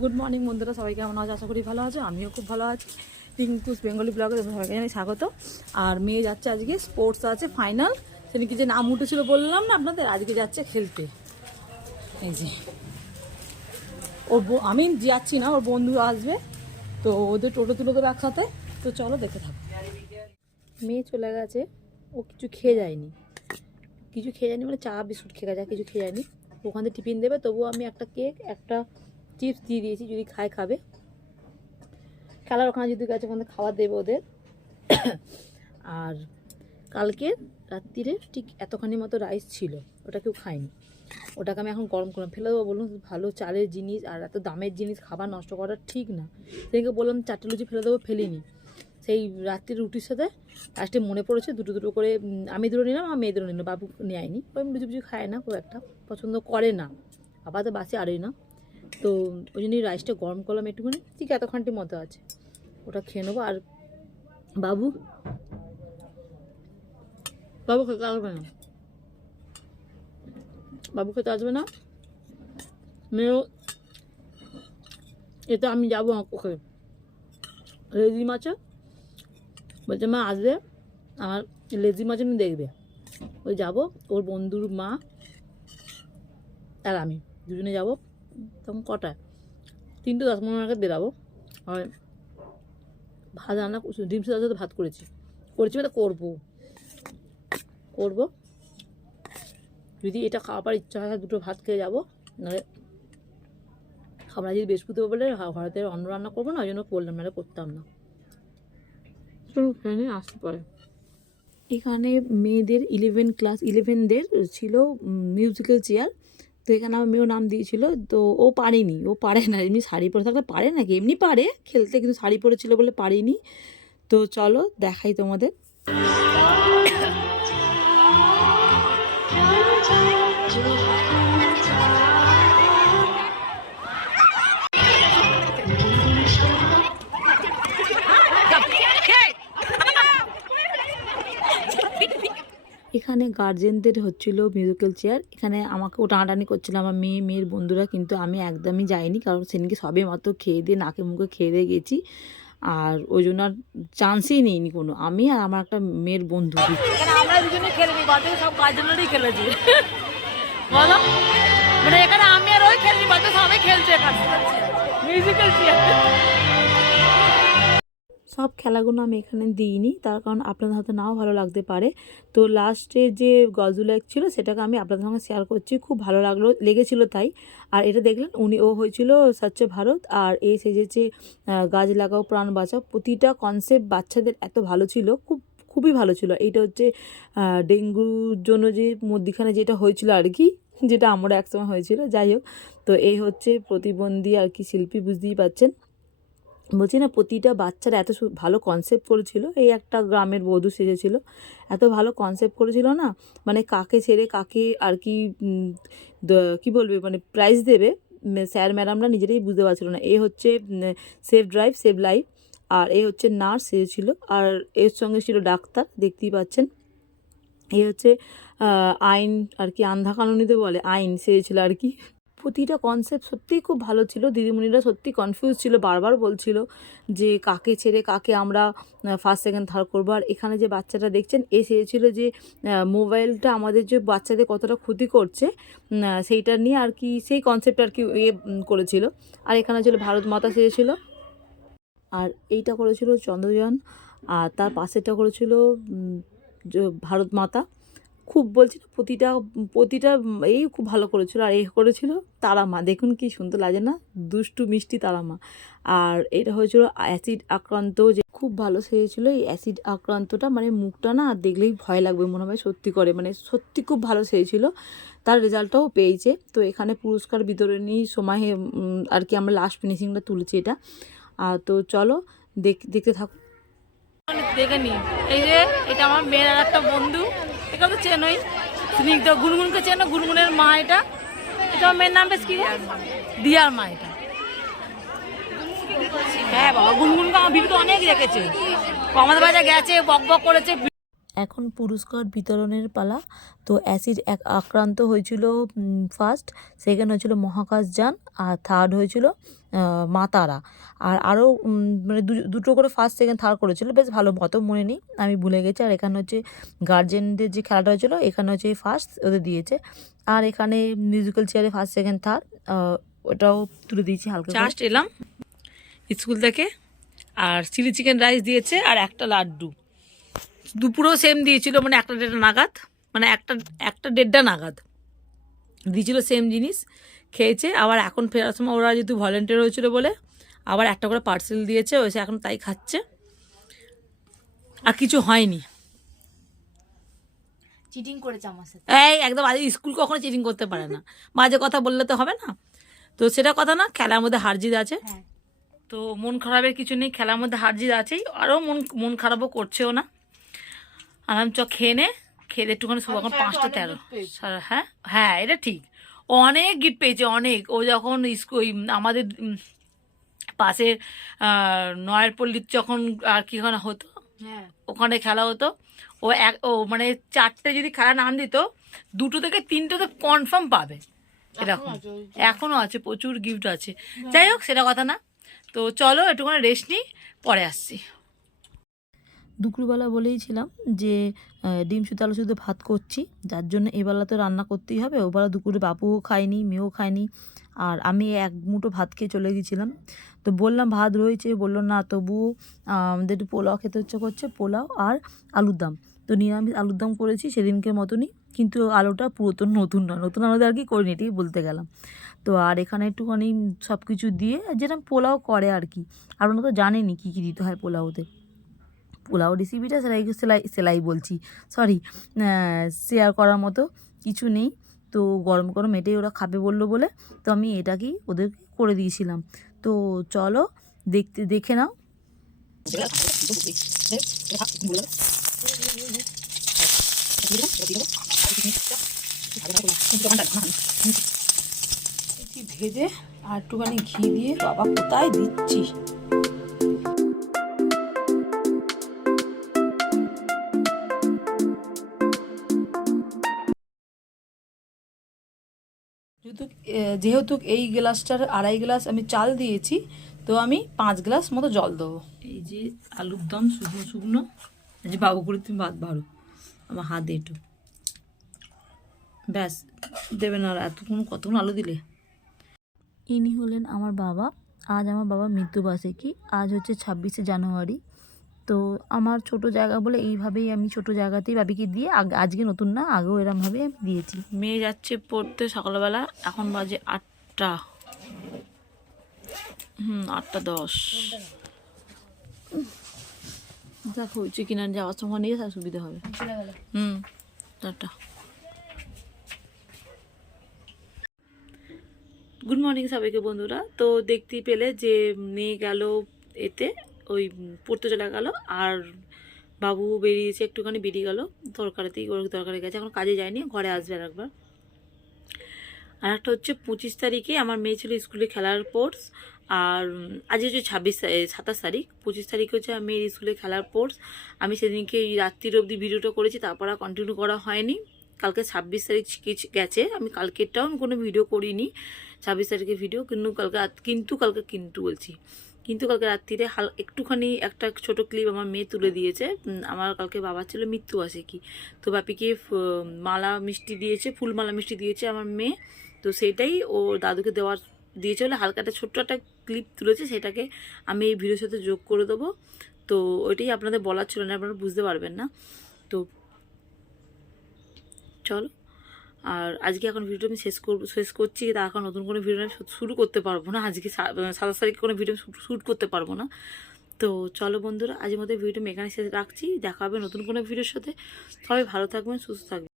Good morning বন্ধুরা, সবাই কেমন আছে? আশা করি ভালো আছে। আমিও খুব ভালো আছি। টিঙ্কুস বেঙ্গলি ব্লগে সবাইকে জানাই স্বাগত। আর মেয়ে যাচ্ছে আজকে, স্পোর্টস আছে ফাইনাল। সেদিকে যে নাম উঠেছিল বললাম না আপনাদের, আজকে যাচ্ছে খেলতে। এই যে ওর আমি যাচ্ছি না, ওর বন্ধু আসবে, তো ওদের টোটো তুলে দেবে একসাথে। তো চলো দেখে থাকো। মেয়ে চলে গেছে, ও কিছু খেয়ে যায়নি, মানে চা বিস্কুট খেয়ে গেছে, কিছু খেয়ে যায়নি। ওখান থেকে টিফিন দেবে, তবুও আমি একটা কেক একটা চিপস দিয়ে দিয়েছি, যদি খাবে। খেলার ওখানে যদি গেছে ওখানে খাবার দেবে ওদের। আর কালকে রাত্রিরে ঠিক এতখানি মতো রাইস ছিল, ওটা কেউ খায়নি। ওটাকে আমি এখন গরম করলাম, ফেলে দেবো বলুন? ভালো চালের জিনিস আর এত দামের জিনিস খাবার নষ্ট করা ঠিক না। সেদিকে বললাম 4টে লুচি ফেলে দেবো, ফেলিনি। সেই রাত্রির রুটির সাথে লাস্টে মনে পড়েছে দুটো করে আমি দুটো নিলাম, আমার মেয়েদেরও নিলাম, বাবু নেয়নি। ওই লুচি খায় না, খুব একটা পছন্দ করে না, আবার তো বাসি আরই না। তো ওই জন্যই রাইসটা গরম করলাম একটুখানি, ঠিক এতখানটির মতো আছে, ওটা খেয়ে নেবো। আর বাবু খেতে আসবে না, মেয়েও এতে আমি যাবো ওকে লেজি মাছে বলছে মা আসবে, আমার লেজি মাছ নিয়ে দেখবে। ওই যাবো, ওর বন্ধুর মা আর আমি দুজনে যাবো। তখন কটায় 3:10 আগে বেরাবো। আর ভাত রান্না ডিম সিদ্ধ সাথে ভাত করেছি মানে করবো। যদি এটা খাওয়ার ইচ্ছা হয় দুটো ভাত খেয়ে যাবো, নাহলে আমরা যদি বৃহস্পতিবার বলে ঘরেতে অন্ন রান্না করবো না, ওই জন্য করলাম, নাহলে করতাম না। এখানে আসতে পারে। এখানে মেয়েদের 11দের ছিল মিউজিক্যাল চেয়ার। তো এখানে আমার মেয়েও নাম দিয়েছিল, তো ও পারেনি, ও পারে না। এমনি শাড়ি পরে থাকলে পারে নাকি, এমনি পারে খেলতে, কিন্তু শাড়ি পরেছিল বলে পারেনি। তো চলো দেখাই তোমাদের। এখানে গার্জেনদের হচ্ছিল মিউজিক্যাল চেয়ার। এখানে আমাকেও টানাটানি করছিল আমার মেয়ের বন্ধুরা, কিন্তু আমি একদমই যাইনি, কারণ সেদিনকে সবে মাত্র খেয়ে দিয়ে নাকে মুখে খেয়ে দিয়ে গেছি। আর ওই জন্য আর চান্সই নিইনি কোনো, আমি আর আমার একটা মেয়ের বন্ধু। আমরা দুজনে খেলেছি, বাদে সব গার্জেনেরই খেলেছি বলো, মানে এখানে আমি আর ওই খেলেছি, বাদে সবাই খেলছে মিউজিক্যাল চেয়ার। সব খেলাগুলো আমি এখানে দিইনি, তার কারণ আপনাদের হয়তো নাও ভালো লাগতে পারে। তো লাস্টে যে গজল এক ছিল, সেটাকে আমি আপনাদের সঙ্গে শেয়ার করছি, খুব ভালো লেগেছিল তাই। আর এটা দেখলেন ও হয়েছিল স্বচ্ছ ভারত, আর এ সেজেছে গাছ লাগাও প্রাণ বাঁচাও। প্রতিটা কনসেপ্ট বাচ্চাদের এত ভালো ছিল, খুবই ভালো ছিল। এইটা হচ্ছে ডেঙ্গুর জন্য যে মধ্যিখানে যেটা হয়েছিল আর কি, যেটা আমরা একসময় হয়েছিল, যাই হোক। তো এই হচ্ছে প্রতিবন্ধী আর কি শিল্পী, বুঝতেই পারছেন। বলছি না, প্রতিটা বাচ্চারা এত ভালো কনসেপ্ট করেছিল। এই একটা গ্রামের বধূ সেজেছিল, এত ভালো কনসেপ্ট করেছিল না, মানে কাকে ছেড়ে কাকে আর কি কি বলবে, মানে প্রাইজ দেবে স্যার ম্যাডামরা নিজেরাই বুঝতে পারছিল না। এ হচ্ছে সেভ লাইফ, আর এ হচ্ছে নার্স সেজেছিল, আর এর সঙ্গে ছিল ডাক্তার, দেখতেই পাচ্ছেন। এই হচ্ছে আইন আর কি, আন্ধা কানুনিতে বলে, আইন সেজেছিল আর কি। প্রতিটা কনসেপ্ট সত্যিই খুব ভালো ছিল। দিদিমণিরা সত্যি কনফিউজ ছিল, বারবার বলছিল যে কাকে ছেড়ে কাকে আমরা ফার্স্ট সেকেন্ড থার্ড করবো। আর এখানে যে বাচ্চাটা দেখছেন, এ চেয়েছিল যে মোবাইলটা আমাদের যে বাচ্চাদের কতটা ক্ষতি করছে সেইটা নিয়ে আর কি, সেই কনসেপ্ট আর কি করেছিল। আর এখানে ছিল ভারত মাতা চেয়েছিল, আর এইটা করেছিল চন্দ্রযান, আর তার পাশেরটা করেছিল ভারত মাতা। খুব বলছি না, প্রতিটা এই খুব ভালো করেছিল। আর এই করেছিল তারা মা, দেখুন কি সুন্দর লাগে না, দুষ্টু মিষ্টি তারা মা। আর এটা হয়েছিল অ্যাসিড আক্রান্ত, যে খুব ভালো সেজেছিল। এই অ্যাসিড আক্রান্তটা মানে মুখটা না দেখলেই ভয় লাগবে মনে হয়, সত্যি করে, মানে সত্যি খুব ভালো সেজেছিল। তার রেজাল্টটাও পেয়েছে। তো এখানে পুরস্কার বিতরণী সময় আর কি আমরা লাস্ট ফিনিশিংটা তুলেছি এটা। তো চলো দেখতে থাকো, দেখে নি। এই যে এটা আমার মেয়ের আর একটা বন্ধু, এটা তো চেনই, স্নিগ্ধা, গুনগুনকে চেনো, গুনগুনের মা। এটা আমার মেয়ের নাম বেশ কি, দিয়ার মা। এটা হ্যাঁ বাবা, গুনগুনকে আমার বিবি তো অনেক রেখেছে, আমাদের বাড়িতে গেছে, বক বক করেছে। এখন পুরস্কার বিতরণের পালা। তো অ্যাসিড আক্রান্ত হয়েছিল ফার্স্ট, সেকেন্ড হয়েছিল মহাকাশযান, আর থার্ড হয়েছিল মা তারা। আর আরও মানে দুটো করে ফার্স্ট সেকেন্ড থার্ড করেছিল, বেশ ভালো মতো মনে নেই, আমি ভুলে গেছি। আর এখানে হচ্ছে গার্জেনদের যে খেলাটা হয়েছিল, এখানে হচ্ছে ফার্স্ট ওদের দিয়েছে। আর এখানে মিউজিক্যাল চেয়ারে ফার্স্ট সেকেন্ড থার্ড ওটাও তুলে দিয়েছি হালকা। জাস্ট এলাম স্কুল থেকে, আর চিলি চিকেন রাইস দিয়েছে আর একটা লাড্ডু। দুপুরেও সেম দিয়েছিল, মানে 1টা 1:30 নাগাদ, মানে 1টা 1:30 নাগাদ দিয়েছিল সেম জিনিস, খেয়েছে। আবার এখন ফেরার সময় ওরা যেহেতু ভলেন্টিয়ার হয়েছিল বলে আবার একটা করে পার্সেল দিয়েছে, ওই এখন তাই খাচ্ছে, আর কিছু হয়নি। চিটিং করেছে আমার সাথে। এই একদম আজ স্কুল কখনো চিটিং করতে পারে না, মাঝে কথা বললে তো হবে না। তো সেটা কথা না, খেলার মধ্যে হার জিত আছে, তো মন খারাপের কিছু নেই, খেলার মধ্যে হার জিত আছেই, আরও মন খারাপও করছেও না। আরাম চ খেয়ে নে, খেয়ে একটুখানি সব, এখন 5টা 13। হ্যাঁ হ্যাঁ, এটা ঠিক, ও অনেক গিফট পেয়েছে, অনেক। ও যখন স্কুল আমাদের পাশের নয়ারপল্লির যখন আর কি ওখানে হতো, ওখানে খেলা হতো, ও মানে 4টে যদি খেলা নাম দিত, 2 থেকে 3টে তো কনফার্ম পাবে, এরকম। এখনও আছে, প্রচুর গিফট আছে। যাই হোক, সেটা কথা না। তো চলো একটুখানি রেস্ট নিই, পরে আসছি। দুপুরবেলা বলেইছিলাম যে ডিম সুতো আলু শুধু ভাত করছি, যার জন্য এবেলা তো রান্না করতেই হবে। ওবেলা দুপুরে বাবুও খায়নি, মেয়েও খায়নি, আর আমি এক মুঠো ভাত খেয়ে চলে গেছিলাম। তো বললাম ভাত রয়েছে, বললো না, তবুও আমাদের একটু পোলাও খেতে ইচ্ছে করছে, পোলাও আর আলুর দম। তো নিরামিষ আলুর দম করেছি সেদিনকে মতনই, কিন্তু আলুটা পুরাতন, নতুন নয়, নতুন আলু আর কি করিনি, এটাই বলতে গেলাম। তো আর এখানে একটুখানি সব কিছু দিয়ে, যেরকম পোলাও করে আর কি, আর ওরা তো জানেনি কী কী দিতে হয় পোলাওতে। পোলাও রেসিপিটা সেলাই বলছি, সরি, শেয়ার করার মতো কিছু নেই। তো গরম গরম এটাই ওরা খাবে বললো বলে, তো আমি এটাকেই ওদেরকে করে দিয়েছিলাম। তো চলো দেখে নাও। ভেজে আর একটুখানি ঘি দিয়ে, বাবা কোথায় দিচ্ছি। যেহেতু এই গ্লাসটার 2.5 গ্লাস আমি চাল দিয়েছি, তো আমি 5 গ্লাস মতো জল দেবো। এই যে আলুর দম শুকনো শুকনো, যে বাবু করে তুমি ভাত বাড়ো আমার হাত দিয়ে একটু, ব্যাস, দেবে না আর কতক্ষণ আলু দিলে। ইনি হলেন আমার বাবা। আজ আমার বাবার মৃত্যুবার্ষিকী, আজ হচ্ছে 26শে জানুয়ারি। তো আমার ছোট জায়গা বলে এইভাবেই আমি ছোট জায়গাতেই বাবিকে দিয়ে, আজকে নতুন না, আগেও এরমভাবে আমি দিয়েছি। মেয়ে যাচ্ছে পড়তে সকালবেলা, এখন বাজে 8টা, 8:10। দেখো হচ্ছে কিনা, যাওয়ার সময় নিয়ে তার সুবিধা হবে। টাটা। গুড মর্নিং সবাইকে বন্ধুরা। তো দেখতেই পেলে যে মেয়ে গেল এতে, ওই পড়তে চলে গেল, আর বাবু বেরিয়েছে, একটুখানি বেরিয়ে গেল তরকারিতেই, ওর দরকারে গেছে, এখন কাজে যায়নি, ঘরে আসবে আর একবার। আর একটা হচ্ছে 25 তারিখে আমার মেয়ে ছিল স্কুলে খেলার স্পোর্টস, আর আজ হচ্ছে 27 তারিখ, 25 তারিখ হচ্ছে মেয়ের স্কুলে খেলার স্পোর্টস। আমি সেদিনকে এই রাত্রির অবধি ভিডিওটা করেছি, তারপর আর কন্টিনিউ করা হয়নি। কালকে 26 তারিখ গেছে, আমি কালকেরটাও আমি কোনো ভিডিও করিনি, 26 তারিখের ভিডিও। কিন্তু কালকে রাত্রিরে একটুখানি একটা ছোট ক্লিপ আমার মেয়ে তুলে দিয়েছে। আমার কালকে বাবার ছিল মৃত্যুবার্ষিকী, তো বাপিকে মালা মিষ্টি দিয়েছে, ফুলমালা মিষ্টি দিয়েছে আমার মেয়ে। তো সেটাই ও দাদুকে দিয়েছে বলে হালকা একটা ছোট্ট একটা ক্লিপ তুলেছে, সেটাকে আমি এই ভিডিওর সাথে যোগ করে দেবো। তো ওইটাই আপনাদের বলার ছিল, না আপনারা বুঝতে পারবেন না। তো চলো, আর আজকে এখন ভিডিওটা আমি শেষ করছি, তা এখন নতুন কোনো ভিডিও আমি শুরু করতে পারবো না, আজকে 27 তারিখে কোনো ভিডিও শ্যুট করতে পারবো না। তো চলো বন্ধুরা, আজকের মধ্যে ভিডিওটা এখানে শেষ রাখছি, দেখা হবে নতুন কোনো ভিডিওর সাথে। সবাই ভালো থাকবেন, সুস্থ থাকবেন।